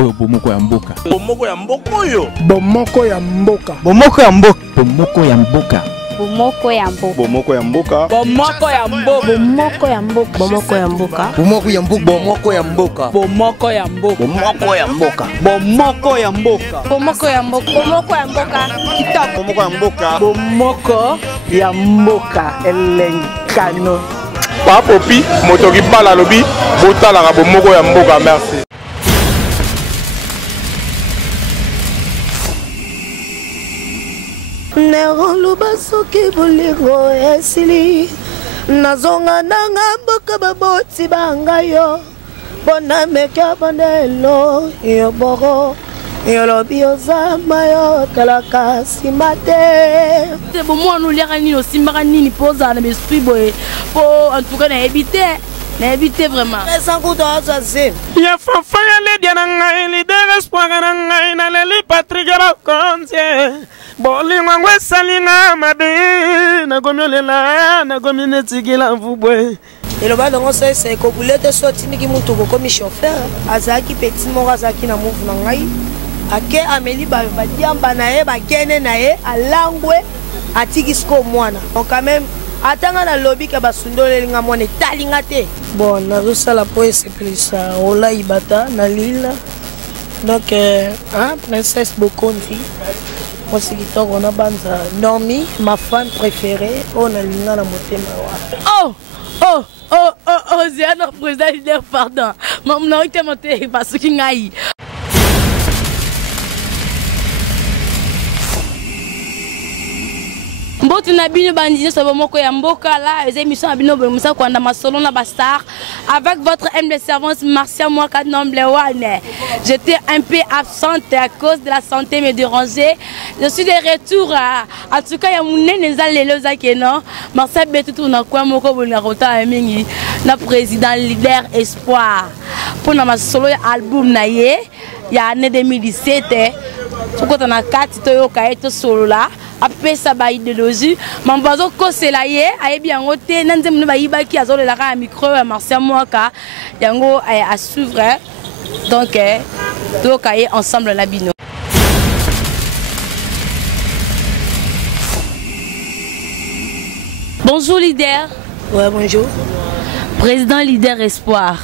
oyo bomoko ya mboka. Bomoko ya mboka oyo. Bomoko ya mboka. Bomoko ya mboka. Bomoko ya mboka. Bomoko ya mboka. Bomoko ya mboka. Bomoko ya mboka. Bomoko ya mboka. Bomoko ya mboka. Bomoko ya mboka. Bomoko ya mboka. Bomoko ya mboka. Bomoko ya mboka. Bomoko ya mboka. Bomoko ya mboka. Bomoko ya mboka. Kitoko. Bomoko ya mboka. Bomoko ya mboka. Elenkano. Papopi, motoki bala lobi, botala bomoko ya mboka, merci. Nerolo basoki bolingo esili nazonga nanga mboka baboti bangayo bona meka bonelo yo boro yo lobi ozama yo talaka simate te bo mo no liaka nini osimbaka nini poza na esprit boy po en tout cas na éviter vraiment sans coup d'oser ya fafa ya ledia na ngai leader espoir na ngai na leli Patrick la kontie bolingo ngwe salinga mabe na gomiolela na gominetikila mvubwe eloba dongo c'est ko boulette sorti niki mutu ko comme chauffeur azaki petit moko azaki na move na ngai ake ameli ba diamba na ye ba kene na ye alangwe atiki sko mwana donc quand même atanga na lobby ka basundole linga mwana talinga te bon nazo sala po esepelisa ola ibata na lila donc princesse Bokondi moi c'est kitoko na banza Normi ma fan préférée on a linga na motema wa c'est un président leader pardon mon nom est monté parce que ngai Mbotu na bino bandine sur Bomoko ya mboka là les émissions à bino bomusa kwanda masolo na bastar avec votre humble servante Marcia Mwaka Nomble One. J'étais un peu absente à cause de la santé me dérangeait. Je suis de retour en tout cas ya munene za lelo za keno Marcia betutu na kwa moko bona rota mingi na président leader espoir pour na masolo ya album na ye ya année 2017 tukota na 4 toyoka eto solo là après ça ba idéologie mambazo kosela ye ayebi yango te nanze munu ba yibaki azolela ka micro ya Marcia Mwaka yango à suivre donc toyoka ye ensemble na bino. Bonjour leader. Ouais bonjour. Président leader espoir.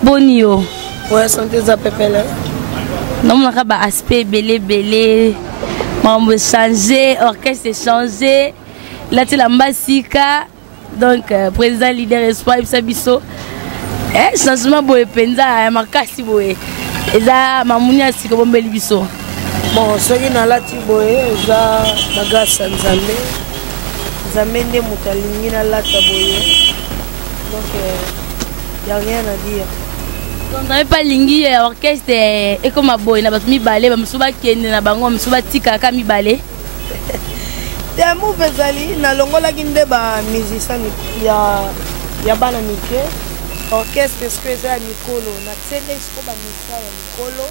Bonio. Ouais santé za pepele. Non on a ba aspect belé. On veut changer, orchestre changé, là c'est la Mbasika, donc président leader espoir Biso. Changement boye penza makasi boye. Eza mamunia siko bombeli biso. Bon, ce qui na lati boye eza bagasa nzambe. Nzambe nde mutalingi na lata boye. Donc y a rien à dire. Donc n'avez pas lingi orchestre et comme a boy na ba mi balé ba musuba kende na bango musuba tika ka mi balé. Ya mu vezali na longola kinde ba musicien ya bana mike orchestre spécial mikolo na tele ko ba musicien ya mikolo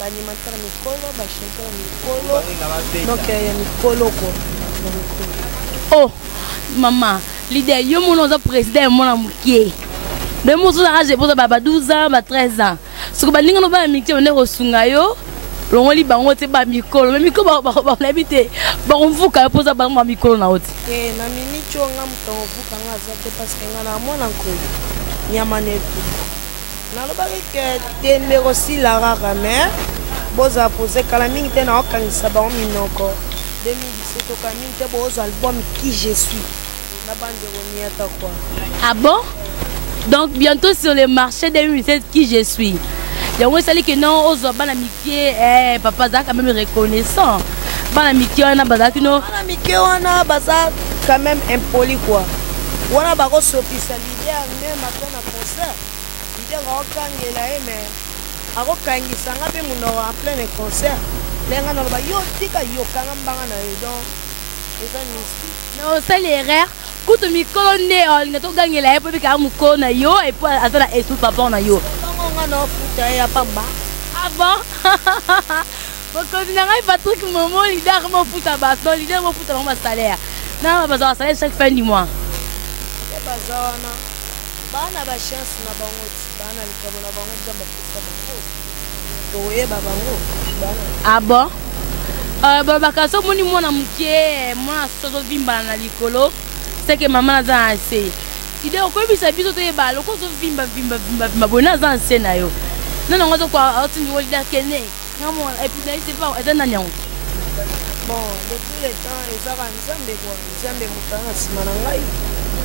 ba animateur mikolo ba chanteur mikolo donc ya mikolo ko. Oh maman leader yo mono za président mona mukie. Mais moi, j'ai 12 ans, 13 ans. Ce que je veux dire, c'est que je suis yo, on li bango te ba mikolo, mais mikolo ba l'habité. Ba on vous ka posa ba mikolo na oti. Na mini chonga mtongo vuka ngaza te parce que ngana mwana nkolo. Nyamane tu. Na loba ke tembe aussi la rara mais boza poser kala mingi te na okangisa ba minoko. 2017 okami te boza album qui je suis. Na bande roniata quoi. Ah bon? Donc bientôt sur le marché 2017 qui je suis. Il y a un que non aux banamikié papa ça quand même reconnaissant. Banamikié on a bazaki no. Banamikié on a bazak quand même impoli quoi. On a bako officialisé même après na concert. Il est okangela mais ako kangisa ngapi muno en plein concert. Lenga no ba yo tika yo kanga mbanga na donc eza nisi. Non c'est l'erreur. Kutu mikolo ne on to gangela e pe ka mukolo na yo et puis azana et tout papa na yo. Bango na futa ya pamba. Ah bon? Parce que n'a pas truc maman leader mo futa bas, non leader mo futa mon salaire. Non, ba salaire chaque fin du mois. E bazawana. Bana ba chance na bango, bana likabo na bango zamba futa bango. Ah bon? Bakaso moni mwana mukie mwana sozo vimba na likolo c'est que maman a assez idée ko bisa biso to yeba loko zo vimba bona za assez na yo non non ngo kwa oti ni wolida kene ngamo et puis c'est pas et na nyango bon depuis le temps ils avaient nzambe quoi nzambe mutana simana ngai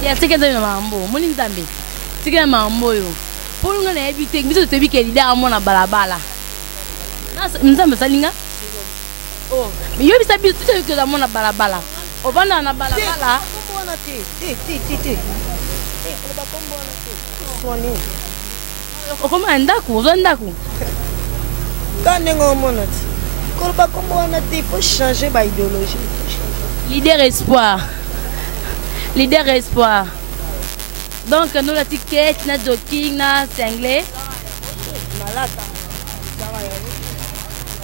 ya teke za mambo moni nzambe teke mambo yo pour nga na ebite biso to bike leader mona balabala na nzambe salinga. Oh, mais yo bisa biso tout que dans mon balabala. O bana na balabala. Comment ndaku, zondaku. Quand on monte. Il faut changer d'idéologie. Leader espoir. Leader espoir. Donc nous la ticket na joking na anglais. Malata.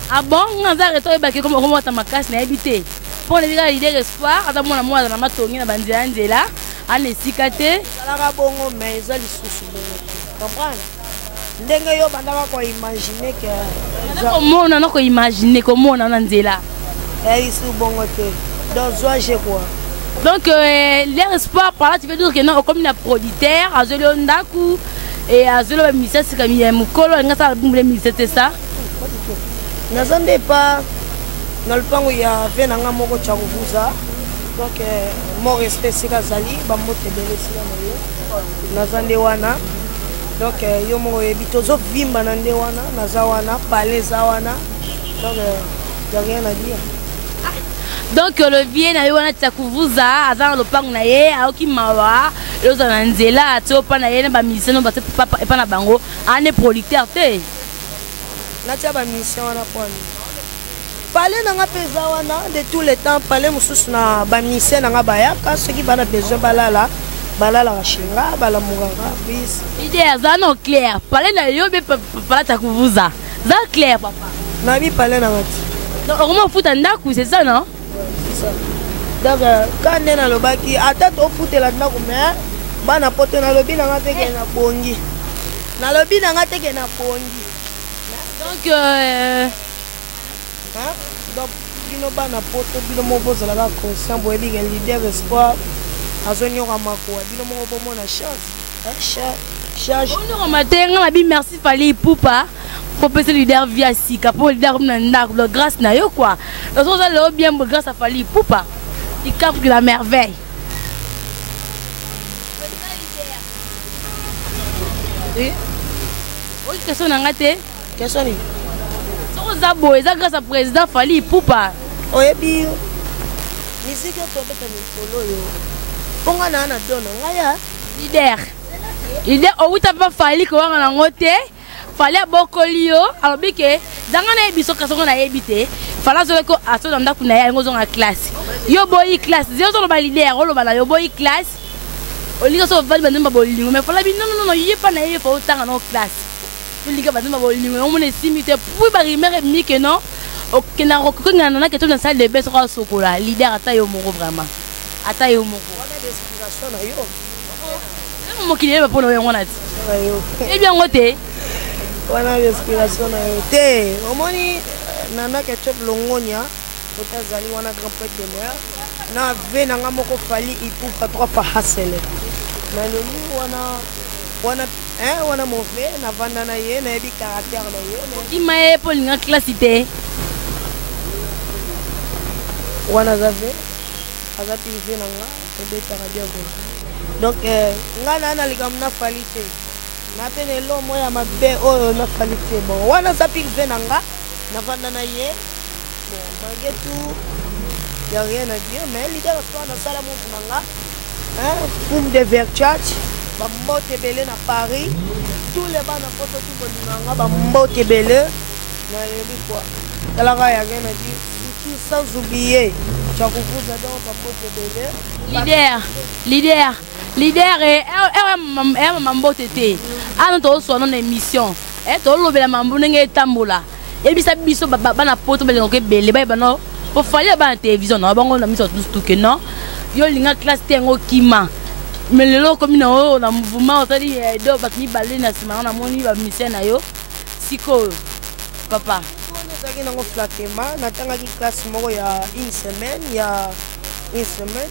Ah bon, on a arrêté de baquer comme on ta macasse na habité. Pour les leader espoir, à mon amour dans ma tongue na bandiande là, à l'esicate. La bongo mais ils ont les sous. Comprendre? Ndenge yo bandaka ko imaginer que comment on a ko imaginer comment on a nzela. Eh sous bongo te. Donc zoaje quoi. Donc l'air espoir par là tu veux dire que non comme une producteur à zelo ndaku et à zelo ministère c'est comme il mukolo ngasa bumble ministère c'est ça. Nazande pas dans le pango ya venanga moko cha kuvuza. Donc mon respect c'est kazali ba mote belesi na yo. Nazande wana. Donc yo mo ebito zo vimba na nde wana naza wana palais za wana. Donc y a rien à dire. Donc le bien na yo wana tsakuvuza azana lo pango na ye aoki mawa lo za na nzela to pa na ye na ba mission no ba papa pa na bango ane producteur te. Natia ba mission wana poni. Palais na nga peza wana de tous les temps palais mususu na ba mission na nga baya ka ceux qui bana besoin balala balala shinga bala muganga bis. Idée za no clair. Palais na yo be papa tsakuvuza. Za clair papa. Na bi palais na ngati. Donc on m'a foutu ndaku c'est ça non? C'est ça. Donc quand nena lobaki ata to foutu la ndaku mais bana poto na lobi na nga teke na bongi. Na lobi na nga teke na bongi. Donc donc bino bana poto bino moko za la conscient boye bi leader espoir azonyo ka makoa bino moko bomo na chance. Charge. On a matin on a dit merci fallait poupa pour passer leader via sika pour leader na ndak grâce na yo quoi. Donc on a le bien grâce à fallait poupa. Il capte la merveille. Oui. Autre question na ngate. Question ni. Zabo eza grâce à président Fally Ipupa. Oyebi musique to beta ni solo yo. Ponga na dona ngaya leader outa pa Fally ko nga na ngote Fally abokoli yo alobi ke danga na ebiso kasongo na ebite fala zo ko aso na ndaku na ya ngozo na classe yo boyi classe zo zo ba leader o lo bala yo boyi classe oliga so vali bandemba bolingo mais Fally bi non yepa na ye fa utanga no classe. Liga bazima bolingo on est simité pour ba rimer mi que non OK na roko ngana na que tout dans salle de bain sera sokola leader ata yo moko vraiment ata yo moko on a des explications na yo mo kile ba pona yo ngona ti e bien ngote on a des explications na yo te omoni nana ke chop longonia otazali wana grand prêtre de mer na ve na nga moko Fally Ipupa trois pa hasele na lolu wana wana mauvais na vanda na ye na yebi caractère na ye imaye pour linga classité wana zave azapi ve na nga ebe taradia go donc nga na likamna Fally te na pene lo moya mabe oyo na Fally te bon wana zapi ve na nga na vanda na ye bon malgré tout y a rien à dire mais l'idée de toi na sala mon nga poum de Verchurch Bambote belé na Paris, tous les bas na photo tout bonanga bambote belé na yebi quoi. La va y a rien à dire. Sans oublier, tu as compris d'abord bambote belé. Leader et mambote té. Ah non so non émission. Et to lo bela mambo nge tambola. Et bisa biso bana photo belé ko belé ba no. Pour Fally ba télévision na bango na miso tout que non. Yo linga classe tengo kima. Mais le lot comme dans le mouvement, on a dit que les balles na sima on a moni ba mission na yo siko papa? Nazalaki nango flattement, natangaki classe moko ya une semaine,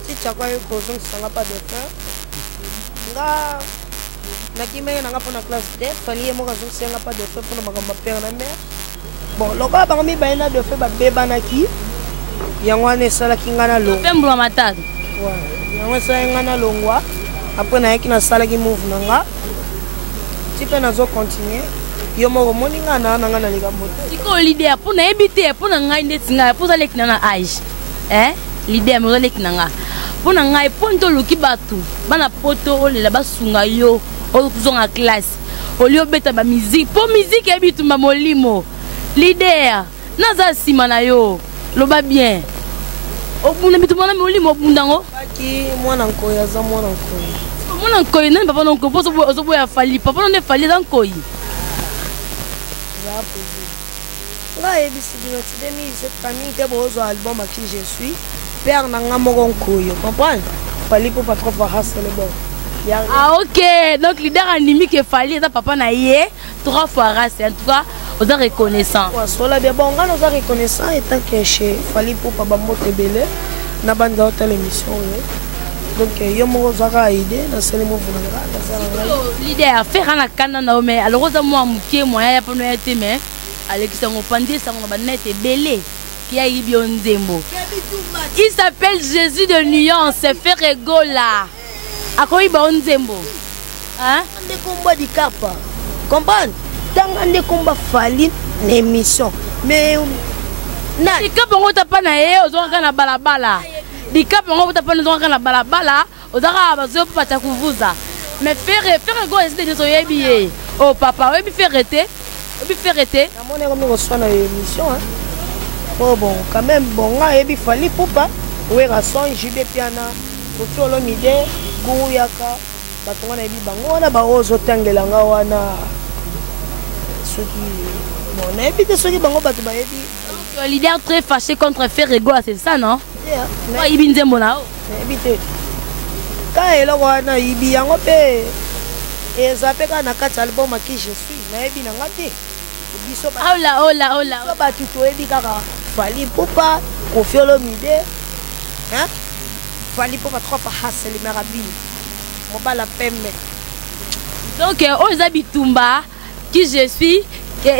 tichaka yo kozongisanga pas de fin. Nga nakimenge nanga mpona classe D, fali ye moko azongisanga pas de fin mpona makambo ya père na mère. Bon, lokola bango mibale na de fin babebanaki, yango wana esalaki nga na longwa. Pembula matata. Yango esalaki nga na longwa. Après nayaki nasalaki move na nga. Ti mpe nazocontinue. Yo moko omoni nga na nga na likambo te. Siko leader mpona yebi te mpona ngai ndeti ngai mpo ozaleki na age. Leader me ozaleki na nga. Mpona ngai mpo nde oluki bato bana poto olela basunga yo ozonga classe. Oli obeta bamiziki mpo miziki yebi tumba molimo. Leader naza nsima na yo loba bien. Obunda bitumba na molimo obundango. Baki mwana nkoyi aza mwana nkoyi. Mwana nkoyi nani papa nkoyi mpo ozoboya fali papa nde fali aza nkoyi. Nga yebisi bino ti 2017 famille te bozwa album à qui je suis. Père nanga moko nkoyi, comprendre? Fali pour pas trop harceler bon. Ah ok, donc leader animi que fali eza papa na ye 3 fois race en tout cas vous êtes reconnaissant. Voilà bien bon, on est reconnaissant étant que chez fali pour pas bamote belé na banda hôtel émission. Donc yo mo zaka idée na sele mo vunanga leader faire na kana na mais alors ça moi mukie moya ya pono ya mais Alexis Ngopandi ça on va net belé qui a ibi onzembo. Il s'appelle Jésus de nuance, faire Egola. Akoyi ba onzembo. Hein? Ande combat di capa. Comprendre? Tant ande combat fali na émission. Mais na di capa ngota pa na ye ozonga na balabala. Di capa ngota pa ozonga na balabala, ozaka bazo pata kuvuza. Mais faire go essayer de soyebi. Oh papa, oui faire été. Oui faire été. Na mona comme on soit na émission hein. Bon quand même bon nga yebi fali poupa. Oui rason JB piana. Pour lo mide guru yaka batonga na yebi bango wana ba ozo tangela nga wana. Soki bon na yebi te soki bango bato ba yebi. Le leader très fâché contre Ferrego, c'est ça non? Ouais, il vient de mon là. Habité. Quand il a ibi yango pe et zape ka na kati album à qui je suis. Na yebi na ngate. Biso ba. Oh là. So ba tuto yebi kaka fali popa kofiolo mide. Hein? Fali popa trop pa haseli merabi. Mo ba la pemme. Donc aux habitumba qui je suis qui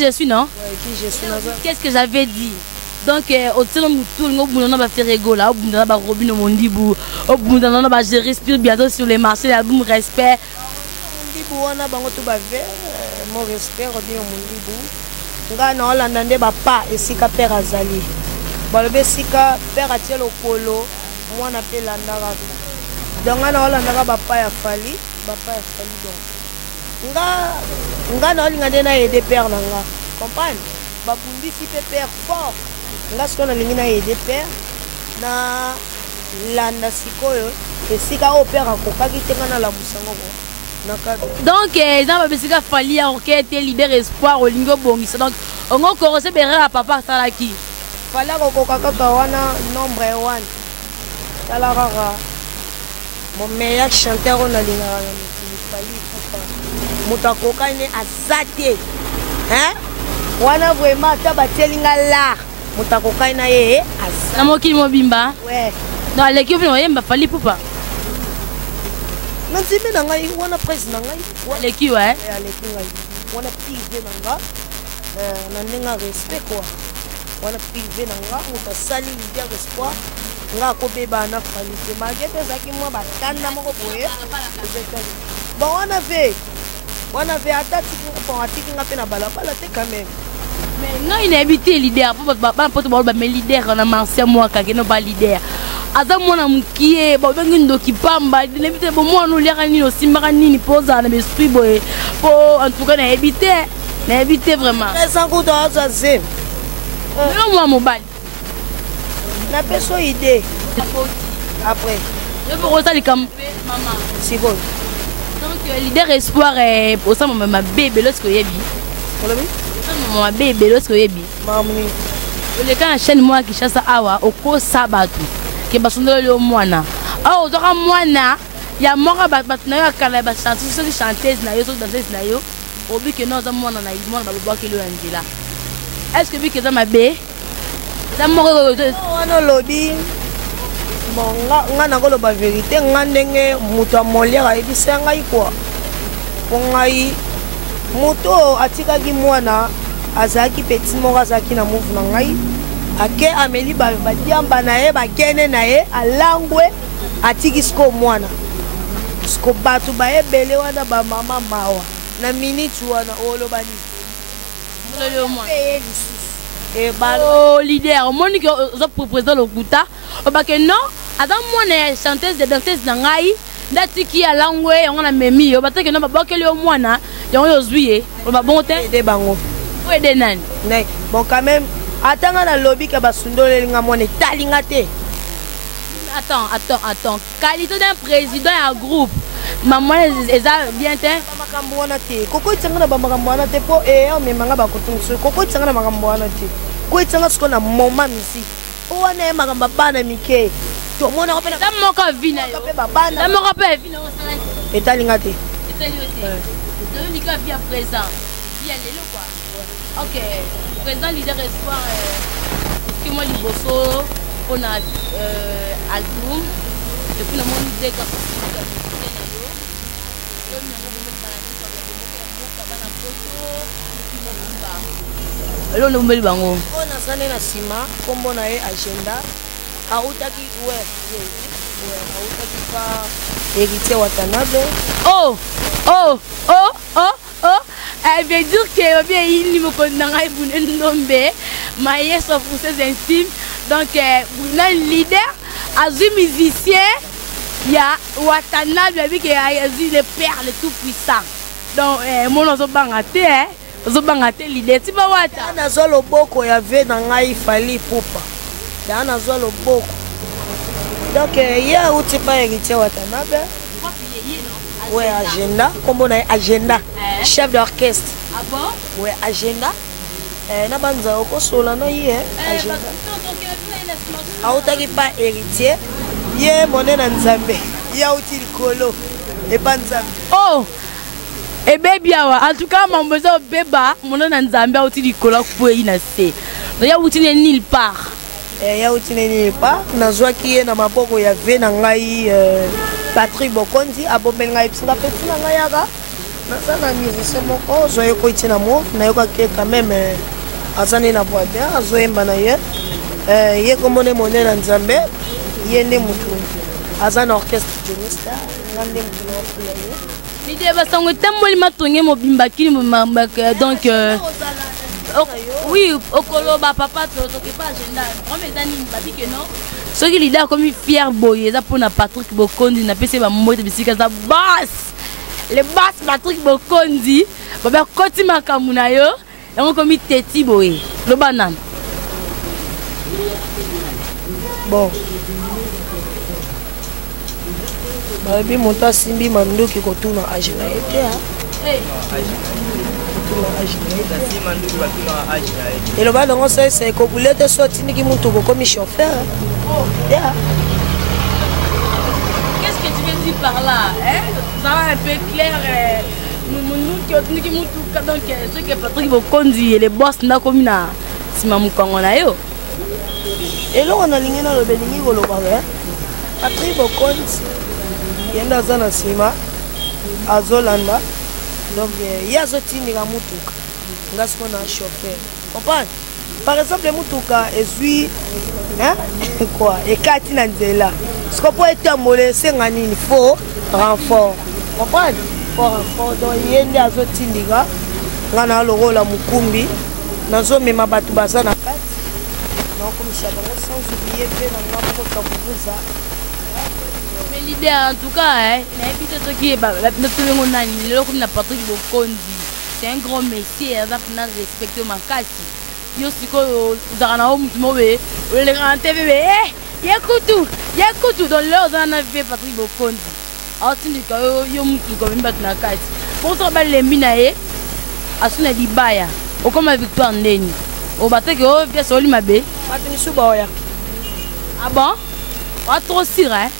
je suis non? Qui je suis. Qu'est-ce que j'avais dit? Donc au télé tout le monde va faire rigoler, au bout de la Robin Mondibu, au bout de la je respire bientôt sur les marchés, l'album respect. Mondibu on a bango tout bavé, mon respect Robin Mondibu. Nga na Hollande nde ba pa esika père azali. Balobe sika père atiel okolo, moi na pe landaka. Donc na Hollande ba pa ya fali donc. Nga na olinga nde na aider père nanga. Comprendre? Ba bundi si père fort. Nga siko na lingi na aider père na landa sikoyo esika o père akokaki tenga na la musango ko. Donc ils ont besika fali ya orchestre leader espoir olingo bongisa. Donc on a commencé à papa salaki. Fali kokoka kaka wana nombre 1. Tala rara. Mon meilleur chanteur on a linga na fali papa. Mutakoka ne azate. Hein? Wana vraiment tabatelinga la. Mutakoka na ye azate. Na mokili mobimba. Ouais. Non l'équipe no yemba fali papa. Nanzime na ngai wana president ngai. L'équipe ouais. L'équipe ngai. Wana privé nanga. Na ndenga respect quoi. Wana privé nanga mutasali leader espoir. Nga ko beba na fali te magete zaki mwa batanda moko boye. Bon on avait attaqué pour attirer un peu la balle quand même. Mais non, il a habité leader. Mais leader, on a marché moi quand il n'est pas leader. Asa mwana mukie ba bengi ndoki pamba nebite bo mwana uliaka nini osimbaka nini poza na esprit boye po en tout cas na habité vraiment. Sans coup de hasard. Non moi mobile. Na peso idée. Après. Je veux resali campé maman. C'est bon. Donc leader espoir au sein ma bébé lorsque yebi. Ma bébé lorsque yebi. Mamni. Le quand chaîne moi qui chasse awa oko sabatu. Ke basondolo le mwana. Ah ozoka mwana ya moka batna ya kala ba chanteuse na yo so danseuse na yo. obi que non za mwana na mwana ba boba kilo Angela. Est-ce que bi que za mabe? Za moko wana lobi bon nga na kolo ba vérité nga ndenge muto a Molière ayebisa ngai quoi. Po ngai moto atikaki mwana azaki petit moko azaki na move na ngai ake ameli badiamba na ye bakene na ye alangwe atiki siko mwana siko bato bayebele wana bamama mawa na minute wana olobani leader omoni ke oza président lokuta obake non ata mwana chanteuse de danseuse na ngai ndatiki alangwe yango na memi obateke no babokeli yo mwana yango yozwi ye olobabongo te ede bango ede nani bon quand même atanga na lobby ka basundoleli nga mwana etalinga te. Attends. Qualité d'un président et un groupe. Maman, ils ont bien été. Koko itanga na bamakambo wana te po mais manga ba kotunso. Koko itanga na makambo wana te. Ko itanga siko na moma misi. O wana e makamba bana mike. To mona kopela. La moko vina yo. La moko pe vina o sala. Etalinga te. Etalinga te. Donc lika via présent. Via lelo quoi. OK. Président leader espoir qui moi liboso on a album et puis mon idée quand alors nous me bango on a sané na sima kombo na e agenda autaki autaki pa héritier Watanabe. Elle veut dire que bien il me connaît pas maïe sauf pour ses intimes donc un leader azui musicien il y a Watanabe qui est le père le tout puissant donc mon ozo bangaté leader tu vas wata na zo loboko ya ve na ngai fali pupa na zo loboko donc ya uti pa héritier Watanabe. Ouais, agenda, comme on a agenda, chef d'orchestre. Ah bon? Ouais, agenda. Na banza oko sola na ye agenda. Autaki pa héritier, ye moné na Nzambe. Ya uti likolo et pas Nzambe. Oh. Et baby awa, en tout cas mambozo beba moné na Nzambe uti likolo pour ina se. Ya uti ne nulle part. Ya uti ne nulle part, na zwaki ye na maboko ya ve na ngai Patrick Bokonzi abomenga ipsinga petit na ngai yaka na na musicien moko zoye ko itina mo na yoka ke quand même azane na voix bien azoyemba na ye ye komone monene na Nzambe ye nde mutu azana orchestre de Mista ngande mutu na ofula ye l'idée ba sango tamboli matonge mobimba kili mambaka donc oui okolo ba papa to ke pas agenda on me dani babi que non ce qui l'idée comme fier boye ça pour na Patrick Bokondi na pese ba moto bisika za bass le bass Patrick Bokondi ba koti makamuna yo yango comme teti boye lo banana bon ba bi monta simbi mandoki kotuna agenda ete et le bas de c'est que vous l'êtes sorti ni qui monte comme chauffeur. Qu'est-ce que tu veux dire par là? Ça va un peu clair. Nous qui monte donc ce que Patrick Bokondi et les boss n'a comme na si maman kongona yo. Et là on a ligné dans le béni golo ba. Patrick Bokondi yenda zana sima azolanda. Donc il y a ce type de mutuka ngas qu'on a chauffeur comprendre par exemple le mutuka ezui hein quoi et kati na nzela ce qu'on peut être molé c'est ngani il faut renfort comprendre pour renfort donc yende azo tindika ngana loko la mukumbi nazo mema batu baza na kati donc comme ça sans oublier pe na ngamo ka kuvuza. Mais l'idée en tout cas, c'est un grand métier, ça faut respecter ma casse. Yo siko zana o mutumobe, le grand TV, yakutu dans leur zana fait Patrick Bokondi. Asindika yo mutu comme une na casse. Pour ça ba le minae, asuna libaya. O comme victoire ndeni. O batte que o bien soli mabe. Batini suba oya. Ah bon? Pas trop sire hein.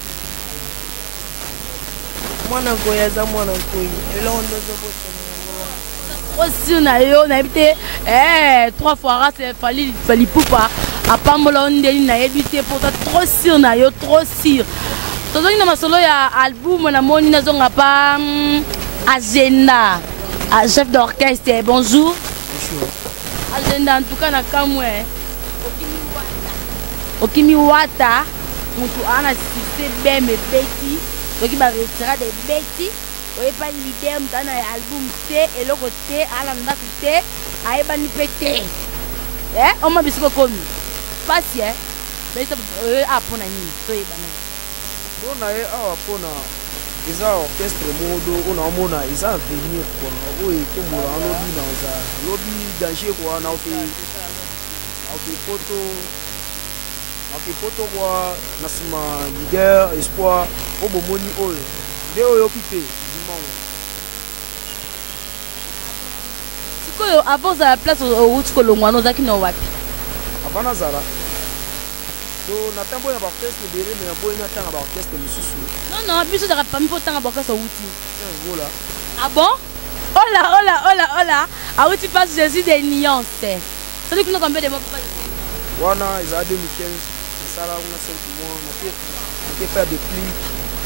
Mwana goya za mwana koyi elo ndo zobo trop sûr na yo na habité 3 fois race fali poupa a pas molonde na habité pour trop sûr na yo trop sûr tozongi na masolo ya album na moni na zonga pa agenda chef d'orchestre bonjour agenda en tout cas na kamwe okimi wata mutu ana sise beme beti oki ba retira de beti oye pas leader mutana ya album te eloko te ala ndaku te ayeba ni pete on m'a bisiko komi pasi mais ça apona ni to yebana on a apona eza orchestre modo on a mona eza venir quoi oye to mo lobby dans ça lobby danger quoi na ofi photo poto kwa nasima leader espoir obo moni oyo de oyo pite dimanche sikoyo avant za place au route kolongwa no zaki no wapi abana zara do na tembo ya orchestre de reme na boy na tanga ba orchestre mususu non biso za pas mi potanga ba orchestre outi voilà ah bon hola ah outi passe Jésus des nuances ça dit que nous combien de mois wana isa 2015 ça là on a 5 mois on peut faire des clips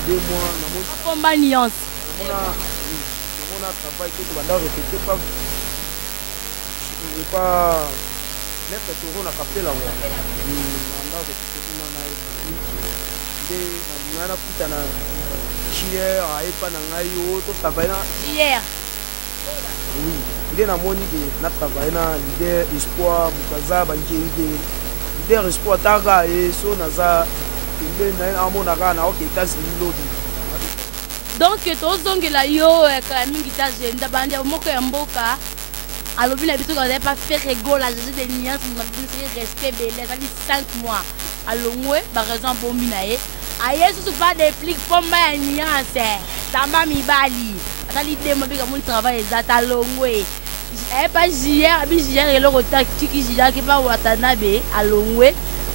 2 mois na mo combat nuance on a travaillé que tu vas répéter pas mettre tout on a capté la voix on a répété on a puta na hier a pas na ngai o to travailler hier oui il est na moni de na travailler na leader espoir mukaza banjenge leader espoir taga et so naza il na amona kana OK États-Unis lobby donc tozongela yo ka mingi ta agenda bandi moko ya mboka alobi na biso quand pas fait rigole la Jésus des nuances nous avons resté belé ça dit 5 mois alongwe ba raison bombi na ye ayesu su pas déplique pomba ya nuance tamba mibali atali demo bika mon travail ezata longwe pas hier abi hier eloko tiki jida ki ba watanabe alongwe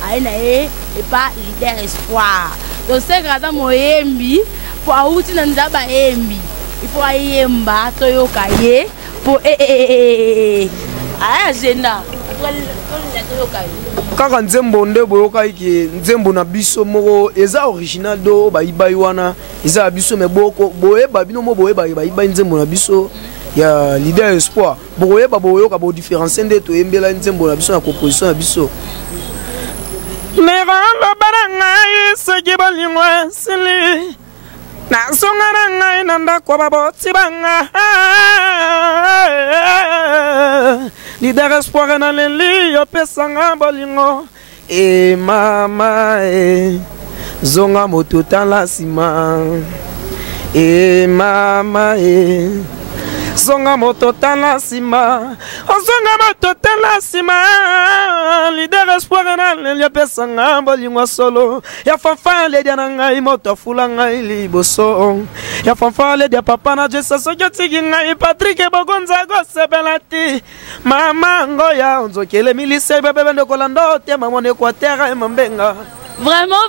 aina e pas leader espoir donc c'est grâce à moyembi pour auti na nzaba embi il faut ayemba toyoka ye pour agenda kaka nzembo nde boyoka iki nzembo na biso moko eza original do bayibai wana eza biso me boko boyeba bino mo boyeba bayibai nzembo na biso ya leader espoir boyeba boyoka bo différencier nde to embela nzembo na biso na composition na biso Neralo baranga isegi balingwa sili na songara ngai nanda kwa baboti banga leader espoir na leli yo pesanga bolingo e mama zonga moto tala sima e mama zonga moto tala sima zonga moto tala sima leader espoir na leli yo pesanga bolingo solo ya fafa le dia ngai moto fula ngai liboso ya fafa le dia papa na jesa soki tiki ngai Patrick Bogonza go sebelati mama ngoya onzokele milise bebe ndo kolando te mama ne kwa terre mambenga. Vraiment,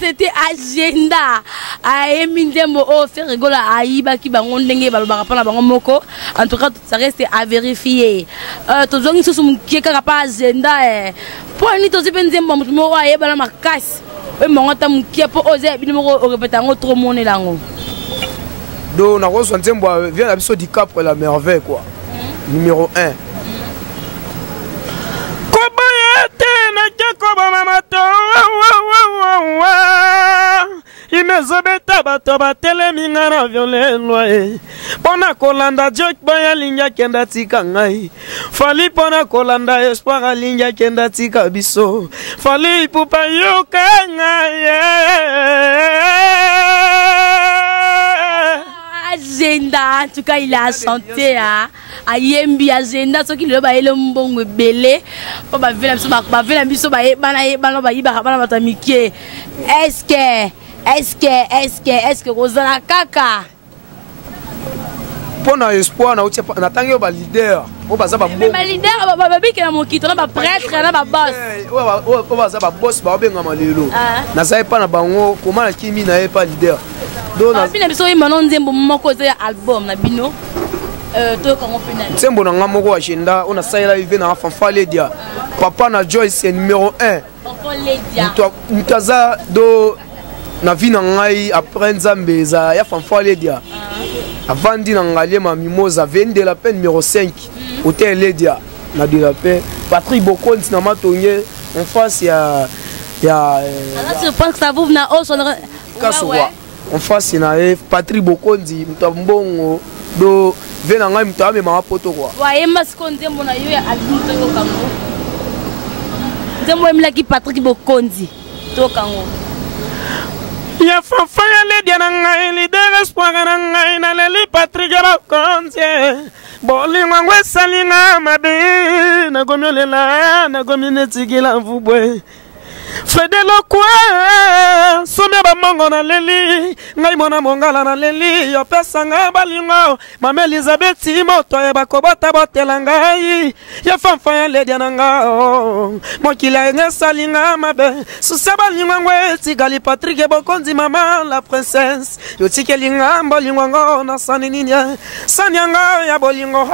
c'était agenda. Aïe, mindembo, oh, faire rigoler aïba qui bangon dengue, balobara pas la bangon moko. En tout cas, ça reste à vérifier. Tous les gens qui sont qui n'ont pas agenda. Pour nous, tous les gens qui sont aïe, bala ma casse. Et mon temps qui a pas osé, bien mo répéter un autre monde là. Donc, on a reçu un tempo vient la mission du Cap pour la merveille quoi. Numéro 1. imezobeta bato batelemi na violelwa pona kolanda jok baya linga kenda tika ngai fali pona kolanda espoir alinga kenda tika biso fali pupa yoka ngai agenda en tout cas il a chanté ayembi agenda soki le ba ele mbongo belé o ba vela biso ba bana ba yiba bana batamike est-ce que Rosana kaka pona espoir na utia na tangi ba leader o baza ba mbongo ba leader ba biki na mokito na ba prêtre na ba boss o baza ba boss ba benga malelo na sai pa na bango koma na kimi na e pa leader donc na bino biso imano nzembo moko za album na bino Ntembo na nga moko agenda on a saïla ive na Fanfa Ledia. Papa na Joyce numéro 1. Mutaza do na vie na ngai après Nzambe za ya Fanfa Ledia. Avandi na ngalie ma mimosa vende la peine numéro 5. Hôtel Ledia na de la paix. Patrick Bokonzi na matonge en face ya je pense que ça vous na Kasowa. En face na Patrick Bokonzi mutambongo do vena ngai mutame ma poto kwa. Wa yema sikonze mbona yo ya adulto yo kango. Nzembo emlaki Patrick Bokonzi to kango. Ya Fanfa ya Ledia na ngai leader espoir na ngai na leli Patrick Bokonzi. Bolingo ngwe salinga mabe na gomiolela na gominetigila mvubwe. Fedelo kwa somia ba mongo na leli ngai mona mongala na leli yo pesa nga balingo mama Elizabeth moto e bakobota botela ngai ya Fanfa ya Ledia na nga mokila nga salinga mabe susa balingo ngwe tigali Patrick Bokonzi mama la princesse yo tikelinga bolingo ngo na sanininya sanyanga ya bolingo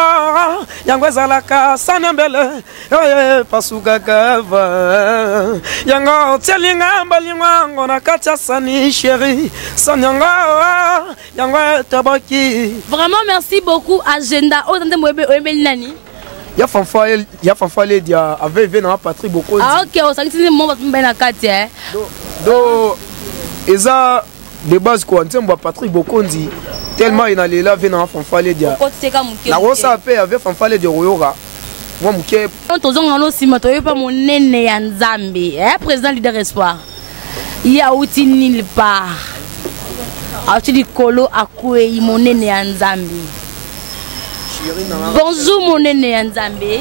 yangwe zalaka sanyambele yo pasuka kava yanga Telinga balingo na katia sani chérie sanyanga yangwa tabaki. Vraiment merci beaucoup Agenda otande mwebe nani ya Fanfa Ledia avec na Patrick Bokonzi. Ah OK on s'agit mo ba na katia do eza de base quoi ntembo Patrick Bokonzi tellement il a là na Fanfa Ledia na rosa pe avec Fanfa Ledia royora. Moi muke tozonga no sima toyepa monene ya Nzambe président leader espoir ya uti nulle part ati likolo akwe monene ya Nzambe. Bonjour monene ya Nzambe.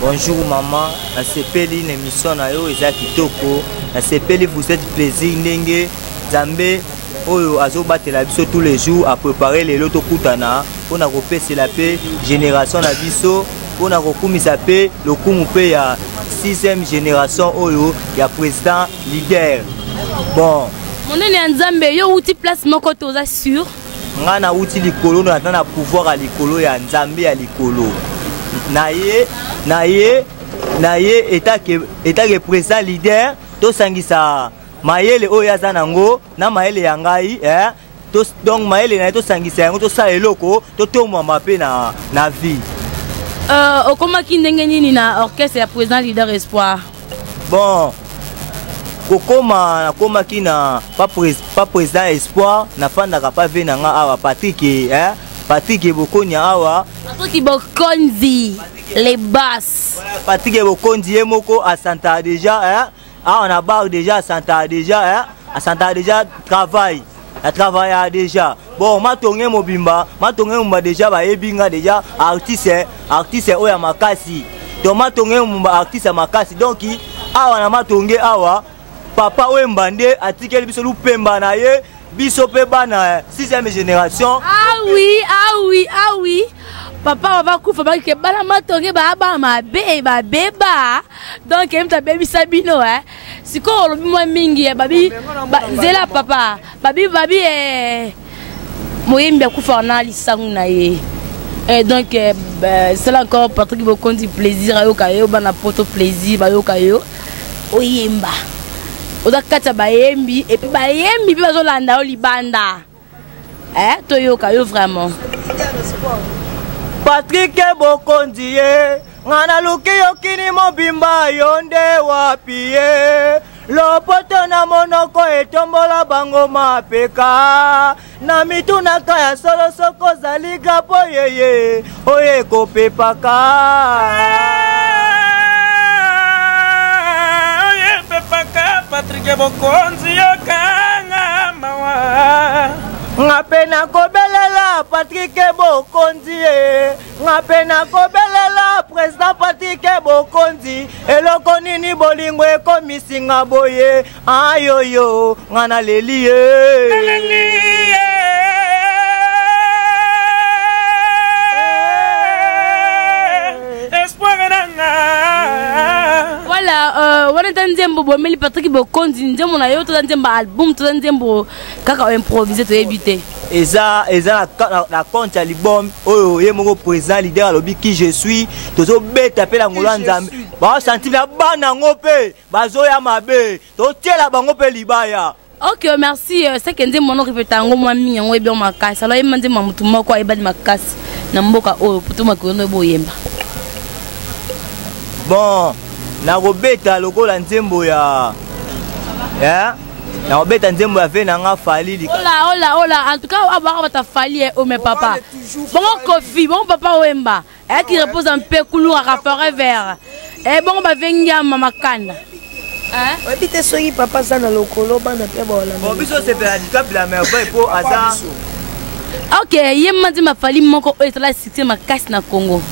Bonjour maman, na sepeli une émission na yo eza kitoko na sepeli vous êtes plaisir ndenge Nzambe oyo azobatela biso tous les jours à préparer les loto kutana pona kopesa la paix génération na biso pona kokumisa pe lokumu pe ya 6e génération oyo ya président leader. Bon monene ya Nzambe yo uti place moko toza sûr ngana uti likolo na tana pouvoir à likolo ya Nzambe ya likolo na ye état que président leader to sangisa mayele oyo aza nango na mayele ya ngai donc mayele na to sangisa yango to sa eloko to tomama pe na vie. Okomaki ndenge nini na orchestre ya président leader espoir? Bon komaki na pas président espoir na fandaka pa ve na nga awa Patrick Bokonzi awa Patrick Bokonzi les basses Patrick Bokonzi ye moko à Santa déjà on a barre déjà à Santa déjà travail déjà. Bon matonge mobimba déjà ba ebinga déjà artiste oya makasi donc matonge mumba artiste makasi donc awa na matonge awa papa wembande atikeli biso lupemba na ye biso pe bana 6e génération. Ah oui papa va kufa ba ke bala matonge ba beba donc emta baby sabino siko olobi mwa mingi babi zela papa babi moyembi akufa na lisangu na ye donc c'est là encore Patrick Bokonzi plaisir ayo kayo bana poto plaisir bayo kayo oyemba oda kata bayembi et puis bayembi bazo landa o libanda toyo kayo vraiment Patrick Bokonzi ngana luki yokini mobimba yonde wapi lopoto na monoko etombola bango mapeka na mitunaka ya solo soko zaliga po yeye oye kopepaka oye pepaka Patrick Bokonzi yokanga mawa ngapena kobelela Patrick Bokonzi ngapena kobelela président Patrick Bokonzi eloko nini bolingo ekomisinga boye ayoyo ngana leli voilà nzembo bomeli Patrick Bokonzi nzembo na yo to nzembo album to nzembo kaka improviser to éviter. Eza la compte à l'album oh ye moko président leader alobi qui je suis tozo beta pe la ngolo nzambe ba senti la bana ngope bazo ya mabe to tiela bango pe libaya. Ok, merci. C'est que mon nom répète en moi mi en bien ma casse. Alors il m'a dit maman tout moi quoi il bat ma casse. Namboka oh pour tout ma kono boyemba. Bon, na robeta lokola nzembo ya na robeta nzembo ya ve na nga fali li. Hola en tout cas avoir ta fali oh mes papa. Bon Kofi, bon papa Wemba. Et qui repose un peu couloir à faire vert. Et bon ba venga mama kanda. Hein? Habite soyi papa ça na lokolo bana pe bola. Bon biso c'est pour handicap la merveille pour hasard. Ok, yemma dit ma fali moko o etala succès ma casse na Congo.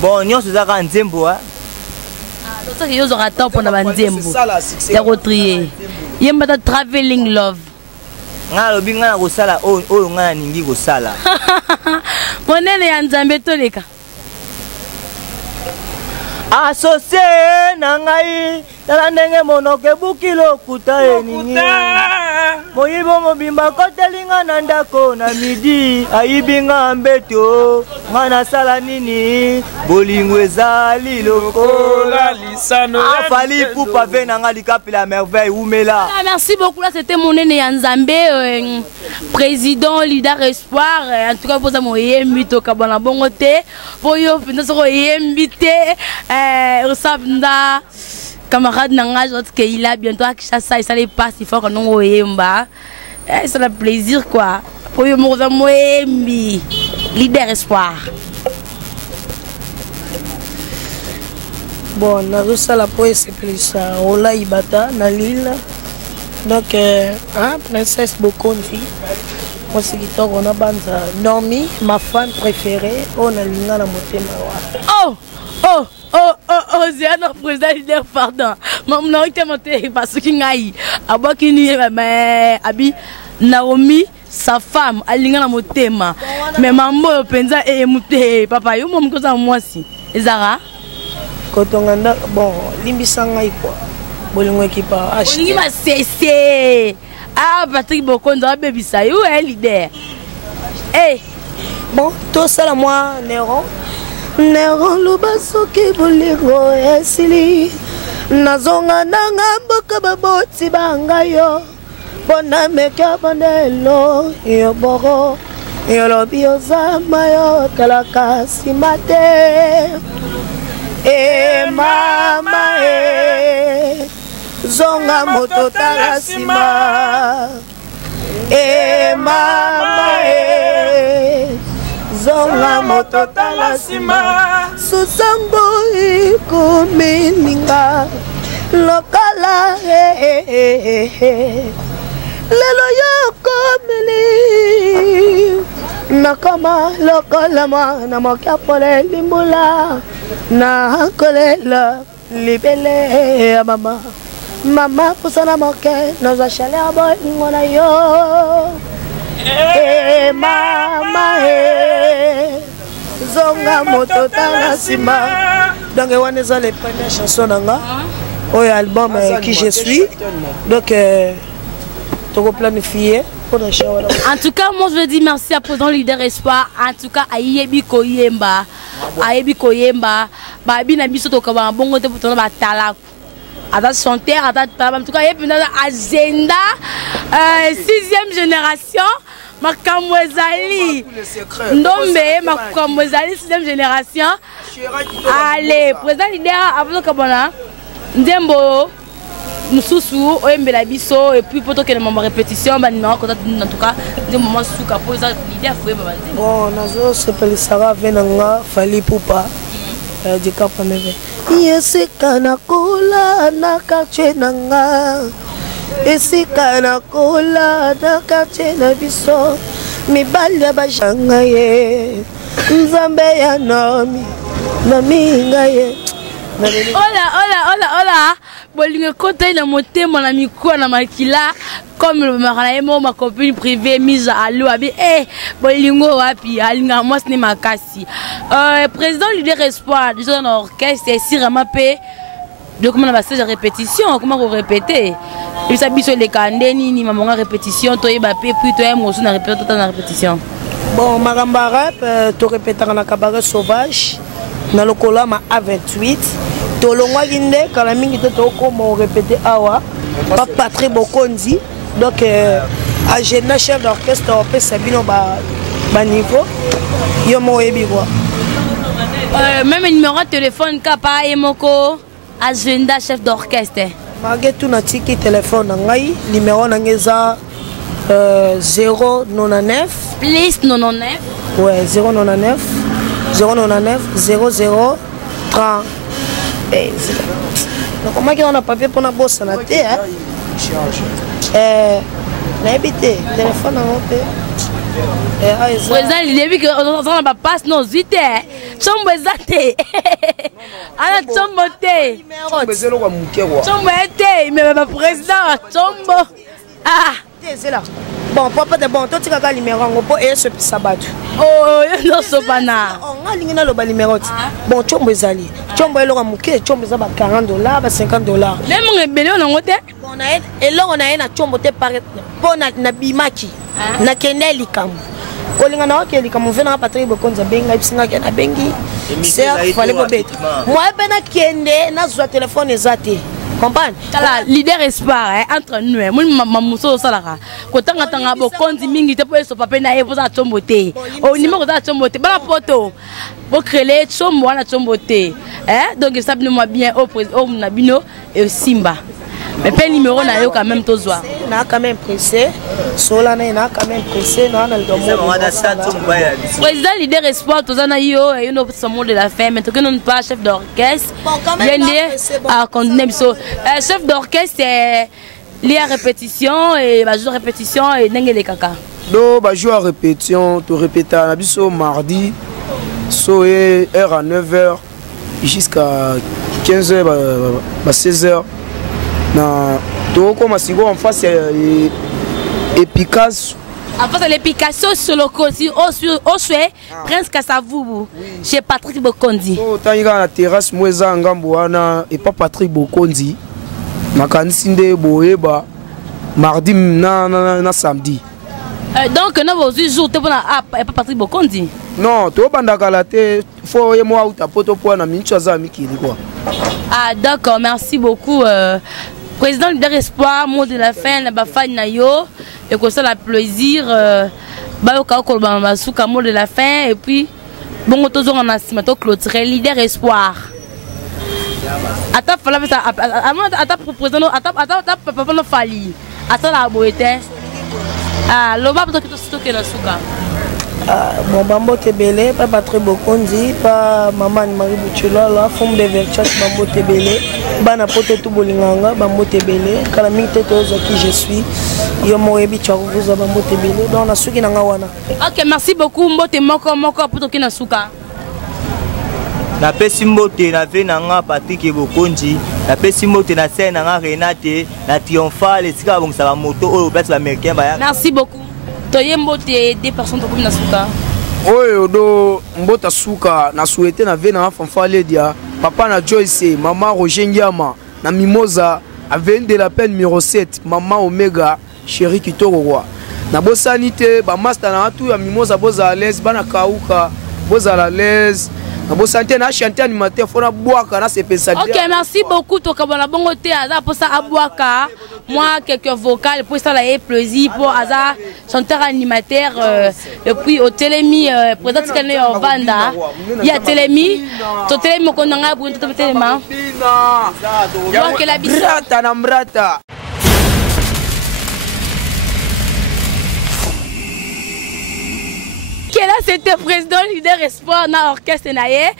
Bon nyonso za ka nzembo hein. Ah, donc ça que yo aura temps pour na nzembo. C'est ça la succès. Ya retrier. Yemma ta traveling love. Nga lobi nga na kosala oyo nga na ningi kosala. Monene ya nzambe toleka. Associé na ngai tala ndenge monoke bukilo kuta eningi moyibo mobimba kotelinga na ndako na midi ayibinga mbeto nga nasala nini bolingo ezali lokola lisano afali pupa ve na nga likapi la merveille umela. Merci beaucoup, là c'était mon nene ya nzambe président leader espoir en tout cas poza mo yembi to kabana bongo te po yo pinda soko yembi te Osabnda, camarade Nanga, il a bientôt à Kinshasa, ça les passe, il faut qu'on nous yemba. C'est un plaisir quoi. Pour yo mo yembi, leader espoir. Bon, nazo sala po c'est plus ça. Ola ibata na Lille. Donc princesse Bokonzi. Moi c'est qui on a banza Nomi, ma fan préférée, on a linga na motema wa. C'est un président leader, pardon. Maman, on t'a monté parce qu'il y a Abi Naomi, sa femme, elle est dans thème. Mais maman, pensa et mouté, papa, yo mom cosa moi si. Zara. Quand on a bon, limbisanga quoi. Bolingo qui pas acheter. Bolingo ma cessé. Ah, Patrick Bokonzi, baby ça, yo est leader. Eh, bon, tout ça là moi, Néron. Néron lubasoki bolingo esili nazonga nanga mboka baboti bangayo bona meka bandelo yo boro yo lobi ozama yo kalaka simate e mama e zonga moto talasima e mama e zonga moto talasima susango ikumininga lokala lelo yokomili nakama lokala na mokapole limbula na kolela libele ya mama pusana moke noza chale abo ngona yo mama zonga moto talasima. Donc on est les premières chansons nanga au album qui je suis. Donc tu vas planifier pour le show. En tout cas, moi je veux dire merci à président leader espoir. En tout cas, ayebi koyemba, ba bina biso to kaba bongo te pour ton ba talak. Ata chanteur, ata en tout cas, il y a une agenda 6e génération. Makamwezali Ndombe Makamwezali 6e génération. Allez, président leader Abdou Kabana Ndembo Mususu Oyembela biso et puis poto que le moment répétition ba numéro contact en tout cas des moments souka pour ça leader faut ba ndembo. Bon nazo s'appelle Sarah Venanga Fali Poupa du Cap Neve. Yesika na kula na kache nanga esika na kola na quartier na biso mibali ya bajanga ye nzambe ya nomi ngaye. Hola bolingo kota na motema na mikwa na makila comme le maranaemo ma copine privée mise à l'eau abi bolingo wapi alinga moi ce n'est makasi président leader espoir disons dans orchestre c'est vraiment pe donc comment on va faire répétition, comment on répéter. Et ça biso les candeni ni maman répétition, toi yeba puis toi moi aussi na répétition. Bon, Maramba rap, tu répètes dans la cabaret sauvage, dans le colonne A28. Tu l'as dit, quand la mingi te comment répéter awa, pas Patrick Bokondi. Donc, agenda chef d'orchestre, on peut s'habiller au niveau. Yo mo ebi quoi. Même numéro de téléphone, Kapa et Moko, agenda chef d'orchestre. Malgré tout, na tiki téléphone, numéro nangeza 099. Plus 99. Ouais, 099 099 00 30. Donc, comment on a papier pour la bosse na té, hein? N'habité, téléphone en haut. Président, il a vu qu'on n'a pas non vite. Chambre zate. À la chambre té. Chambre té, mais ma président, chambre. Ah, c'est là. Bon, papa de bon, toi tu as le numéro en haut et ce sabat. Oh, non, c'est pas na. On a ligné le numéro. Bon, chambre zali. Chambre est là, mouké, chambre zaba $40, $50. Même rebelle on a on a et là on a une chambre té par pour na bimaki. Na keneli kam. Kolinga na wakeli kam vena Patrick Bokonza benga isinga ke na bengi. C'est fallait bobet. Moi ben na kende na zo téléphone ezate. Comprendre? Kala leader espoir entre nous. Moi mamuso salara. Kotanga tanga Bokonzi mingi te po so papa na e poza chombo te. O numéro za chombo te. Bala poto. Pour créer chombo na chombo te. Donc ça moi bien au nabino et Simba. Mais pas numéro na yo quand même tozoa. Na quand même pressé. Sola na quand même pressé na le président leader espoir tozana yo et no somo de la fin mais que non pas chef d'orchestre. À continuer so chef d'orchestre c'est lié à répétition et ba jour répétition et ndengele kaka. Do ba jour à répétition, to répéter na biso mardi so heure à 9h jusqu'à 15h ba 16h. Na to comme si go en face et Picasso. En face les Picasso sur le côté au souhait Prince Kasavubu chez Patrick Bokondi. Oh tanga na terrasse mweza ngambo wana et pas Patrick Bokondi. Makanisi nde boyeba mardi na samedi. Donc na vos jours te bona et pas Patrick Bokondi. Non, to bandaka la te faut y moi out poto po na mincho za mikili quoi. Ah d'accord, merci beaucoup président leader espoir, mot de la fin, la bafane na yo, et que ça la plaisir, bayoka kolba masuka mot de la fin, et puis bon toujours en asimato clôturer leader espoir. Attends, fallait ça, attends président, attends papa no fali, attends la boete. Ah, loba peut que tout que na suka. Bon, Bambo Tebele, pas Patrick Bokondi, pas Maman Marie Bouchula, la forme de vertu, Bambo Tebele, Bana Poto Tubolinganga, Bambo Tebele, Kalaming Tetos qui je suis, Yomoebi Charouza, Bambo Tebele, dans la Suki Nangawana. Ok, merci beaucoup, Mbote Moko, pour toquer na suka. Na pesi mbote na ve nanga Patrick Bokondi, na pesi mbote na scène nanga Renate, na triomphal, esika bon ça va moto au place américain ba. Merci beaucoup. Toye mbote des personnes comme na suka. Oyo do mbota suka na souhaité na ve na fanfale dia papa na Joyce, maman Roger Ndiama, na Mimosa, avec de la peine numéro 7, maman Omega, chérie Kitoko roi. Na bosanité, ba master na tout ya Mimosa boza à l'aise, bana kauka, boza à l'aise. Na bosanité na chanter animateur fona boaka na sepesa. Ok, merci beaucoup to kabana bongo te aza pour ça aboaka. Moi quelques vocales pour ça la plaisir pour aza chanteur animateur et puis au télémi présente kanne au vanda. Il y a télémi, to télémi ko nanga bu to téléma. Donc la bisata na mrata. Là c'était président leader espoir na orchestre naie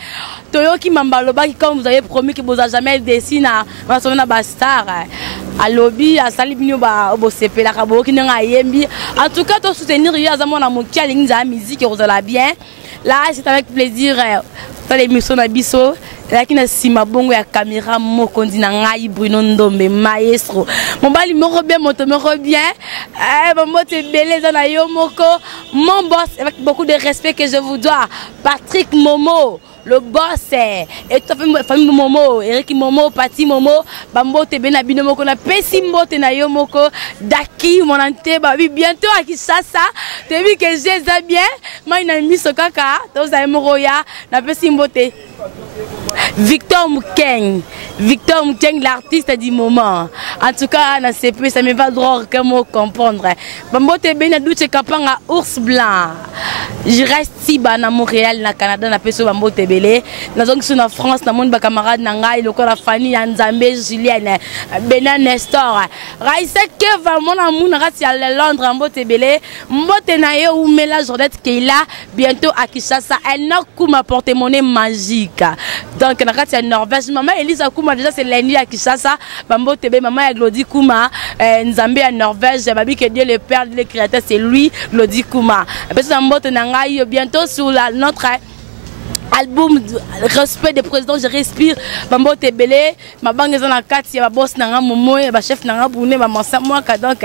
Toyoki Mambaloba qui comme vous avez promis que vous a jamais dessiné na semaine na bastar à lobby à salibinyo ba obosepe la kabo ki nga yembi en tout cas to soutenir yo azamo na moki alingi za musique vous allez bien là c'est avec plaisir dans l'émission na biso Lakina sima bongo ya caméra moko ndina ngai Bruno Ndombe maestro. Mobali moko bien moto moko bien. Maman te belé na yo moko. Mon boss avec beaucoup de respect que je vous dois. Patrick Momo. Le boss et ta famille Momo, Eric Momo, Pati Momo, Bambo te benabino moko na pesimbo te na yo moko, Daki mon ante babi bientôt à Kinshasa, te vu que j'ai ça bien, moi ina miso kaka, to za moroya na pesimbo te. Victor Mukeng, l'artiste du moment. En tout cas, na CP, ça me va droit comment comprendre. Bambo te bena douche kapanga ours blanc. Je reste si bas na Montréal, na Canada, na peso Bambo te belé. Na zone sur na France, na mon ba camarade na ngai, le la Fanny Nzambe Julienne, Benan Nestor. Raïsa que va mon amour na rati à Londres, Bambo te belé. Mbote na yo ou mela Jordette Keila, bientôt à Kinshasa. Elle n'a qu'à porter monnaie magique. Donc, na rati à Norvège, maman Elisa Kouma déjà c'est l'ennemi à Kinshasa. Bambo te belé, maman Glody Kouma, Nzambe à Norvège. Babi que Dieu le Père, le Créateur, c'est lui, Glody Kouma. Bientôt sur notre album Respect des présidents, je respire. Bambo te belé, ma banque est dans la carte, il y a boss nanga momo, ma chef nanga bouné, ma mansa moi donc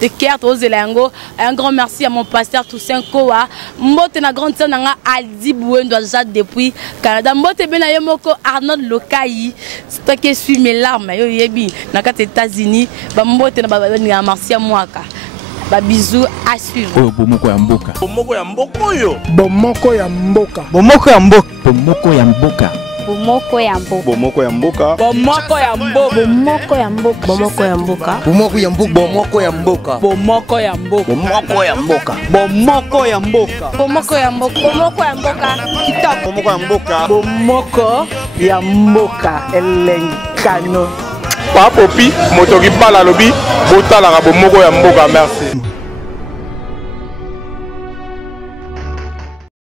de carte aux Elango. Un grand merci à mon pasteur Toussaint Koa. Mbote na grande sœur nanga Aldi Bouen doit Jade depuis Canada. Mbote bena yomoko Arnold Lokai. C'est toi qui suis mes larmes yo yebi na carte États-Unis. Bambote na baba merci à moi ka. Ba bisous à suivre. Bomoko ya mboka. Bomoko ya mboka yo. Bomoko ya mboka. Bomoko ya mboka. Bomoko ya mboka. Bomoko ya mboka. Bomoko ya mboka. Bomoko ya mboka. Bomoko ya mboka. Bomoko ya mboka. Bomoko ya mboka. Bomoko ya mboka. Bomoko ya mboka. Bomoko ya mboka. Bomoko ya mboka. Bomoko ya mboka. Bomoko ya mboka. Kitoko. Bomoko ya mboka. Bomoko ya mboka. Elenkano. Papopi, motoki bala lobi, botala ka bomoko ya mboka, merci.